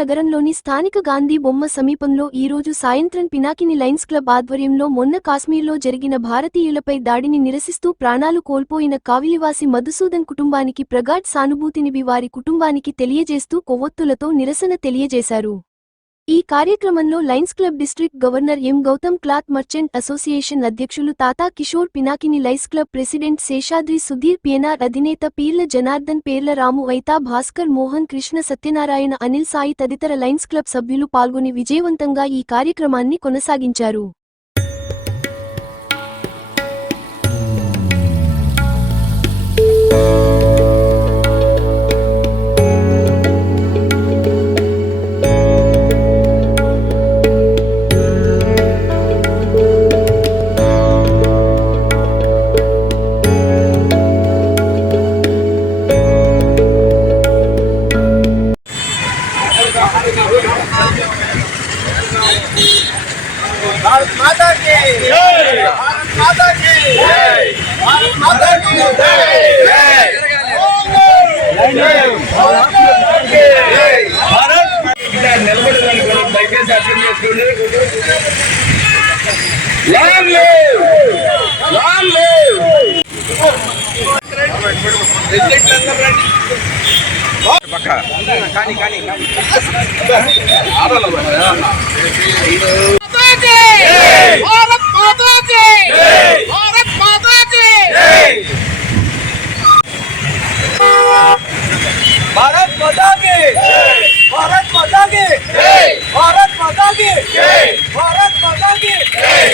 నగరంలోని స్థానిక గాంధీ బొమ్మ సమీపంలో ఈరోజు సాయంత్రం పినాకిని లయన్స్ క్లబ్ ఆధ్వర్యంలో మొన్న కాశ్మీర్లో జరిగిన భారతీయులపై దాడిని నిరసిస్తూ ప్రాణాలు కోల్పోయిన కావిలివాసి మధుసూదన్ కుటుంబానికి ప్రగాఢ సానుభూతిని వారి కుటుంబానికి తెలియజేస్తూ కొవ్వొత్తులతో నిరసన తెలియజేశారు. ఈ కార్యక్రమంలో lions club district governor M. Gautam, cloth merchant association అధ్యక్షులు Tata Kishore, Pinakini lions club president Seshadri Sudhir, PNR అధినేత పీర్ల జనార్దన్, పేర్ల రాము, వైతా భాస్కర్, మోహన్, కృష్ణ, సత్యనారాయణ, అనిల్, సాయి తదితర లయన్స్ క్లబ్ సభ్యులు పాల్గొని విజయవంతంగా ఈ కార్యక్రమాన్ని కొనసాగించారు. भारत माता की जय, भारत माता की जय, भारत माता की जय, भारत निलबडడానికి దయచేసి అర్థం చేసుకోండి. Long live, long live. President అందరూ రండి. పక్క కానీ కానీ ఆడాలి. भारत माता की जय, भारत माता की जय, भारत माता की जय, भारत माता की जय, भारत माता की जय, भारत माता की जय.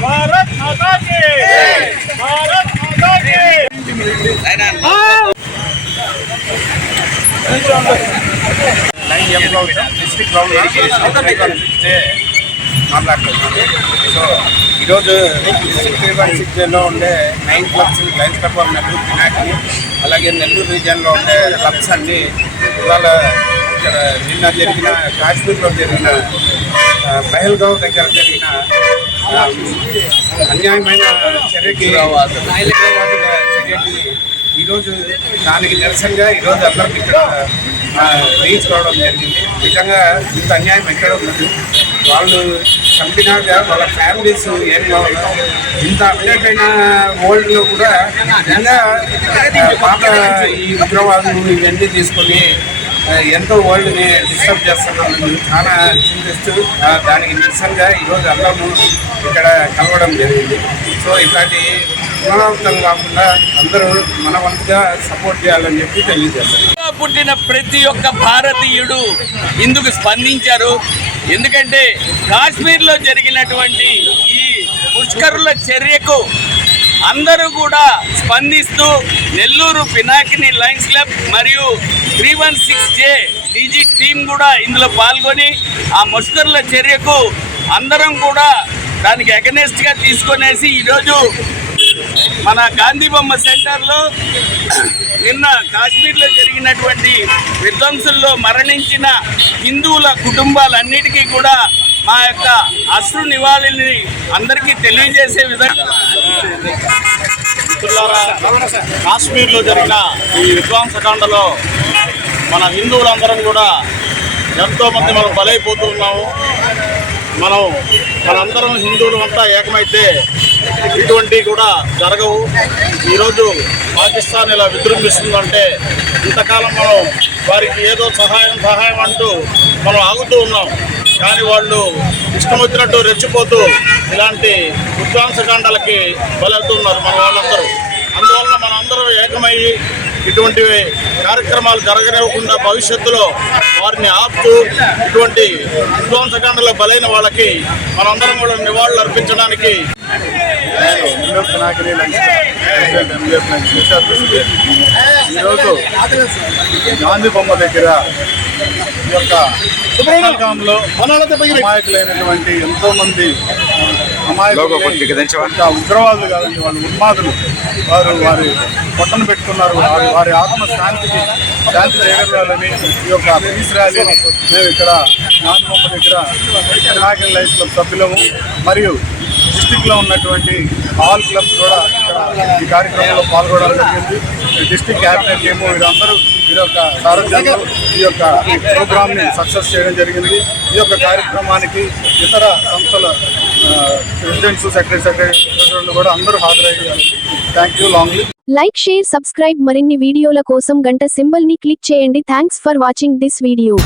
भारत माता की जय, भारत माता की డిస్ట్రిక్ట్ మాట్లాడుతున్నాను. సో ఈరోజు డిస్ట్రిక్ట్ 316లో ఉండే 9 clubs, Lions club of Nellore, Pinakini, అలాగే నెల్లూరు రీజియన్లో ఉండే క్లబ్స్ అన్నీ ఇవాళ నిన్న జరిగిన కాశ్మీర్లో జరిగిన పహల్గావ్ దగ్గర జరిగిన అన్యాయమైన చర్యకి ఈరోజు దానికి నిరసనగా ఈరోజు అందరికి ఇక్కడ రీచ్ కావడం జరిగింది. నిజంగా ఇంత అన్యాయం ఎక్కడ ఉన్నది, వాళ్ళు చంపినాక వాళ్ళ ఫ్యామిలీస్ ఏం కావాలో, ఇంత అప్డేట్ అయిన వరల్డ్లో కూడా నిజంగా పాత ఈ ఉగ్రవాదులు ఇవన్నీ తీసుకొని ఎంతో వరల్డ్ని డిస్టర్బ్ చేస్తున్నాము. చాలా చింతిస్తూ దానికి నిరసనగా ఈరోజు అందరము ఇక్కడ కలవడం జరిగింది. సో ఇట్లాంటి పునరావృతం కాకుండా అందరూ మన వంతుగా సపోర్ట్ చేయాలని చెప్పి తెలియజేస్తారు. పుట్టిన ప్రతి ఒక్క భారతీయుడు ఇందుకు స్పందించారు. ఎందుకంటే కాశ్మీర్లో జరిగినటువంటి ఈ పుష్కరుల చర్యకు అందరూ కూడా స్పందిస్తూ నెల్లూరు పినాకిని లయన్స్ క్లబ్ మరియు 316J డీజీ టీం కూడా ఇందులో పాల్గొని ఆ ముష్కరుల చర్యకు అందరం కూడా దానికి అగెనెస్ట్గా తీసుకొనేసి ఈరోజు మన గాంధీ బొమ్మ సెంటర్లో నిన్న కాశ్మీర్లో జరిగినటువంటి విధ్వంసుల్లో మరణించిన హిందువుల కుటుంబాలన్నిటికీ కూడా మా యొక్క అశ్రు నివాళిని అందరికీ తెలియజేసే విధంగా కాశ్మీర్లో జరిగిన ఈ విధ్వంసకాండలో మన హిందువులందరం కూడా ఎంతోమంది మనం బలైపోతున్నాము. మనందరం హిందువులు అంతా ఏకమైతే ఇటువంటివి కూడా జరగవు. ఈరోజు పాకిస్తాన్ ఇలా విజృంభిస్తుందంటే ఇంతకాలం మనం వారికి ఏదో సహాయం అంటూ మనం ఆగుతూ ఉన్నాం. కానీ వాళ్ళు ఇష్టం వచ్చినట్టు రెచ్చిపోతూ ఇలాంటి విధ్వంసకాండాలకి బలవుతున్నారు మన వాళ్ళందరూ. అందువలన మనందరం ఏకమయ్యి ఇటువంటి కార్యక్రమాలు జరగనివ్వకుండా భవిష్యత్తులో వారిని ఆపుతూ ఇటువంటి విధ్వంసకాండలో బలైన వాళ్ళకి మనందరం కూడా నివాళులు అర్పించడానికి ఈరోజు గాంధీ బొమ్మ దగ్గర ఈ యొక్క పహల్గామ్లో అమాయకులైనటువంటి ఎంతోమంది ఉగ్రవాదులు కాదండి, వాళ్ళు ఉన్మాదులు, వారి పొట్టను పెట్టుకున్నారు. వారి ఆత్మ శాంతి చేకూరాలని ఈ యొక్క పీస్ ర్యాలీని మేము ఇక్కడ గాంధీ బొమ్మ దగ్గర పినాకిని లయన్స్ క్లబ్ సభ్యులము మరియు డిస్టిక్లో ఉన్నటువంటి ఆల్ క్లబ్స్ కూడా ఇక్కడ ఈ కార్యక్రమంలో పాల్గొనడం జరిగింది. డిస్టిక్ క్యాబినెట్ టీము వీరందరూ వీరి యొక్క సారథ్యంలో ఈ యొక్క ప్రోగ్రామ్ని సక్సెస్ చేయడం జరిగింది. ఈ యొక్క కార్యక్రమానికి ఇతర సంస్థల ప్రెసిడెంట్స్, సెక్రటరీలు కూడా అందరూ హాజరయ్యారు. Thank you. Langley like, share, subscribe. మరిన్ని వీడియోల కోసం గంట సింబల్ ని క్లిక్ చేయండి. Thanks for watching this video.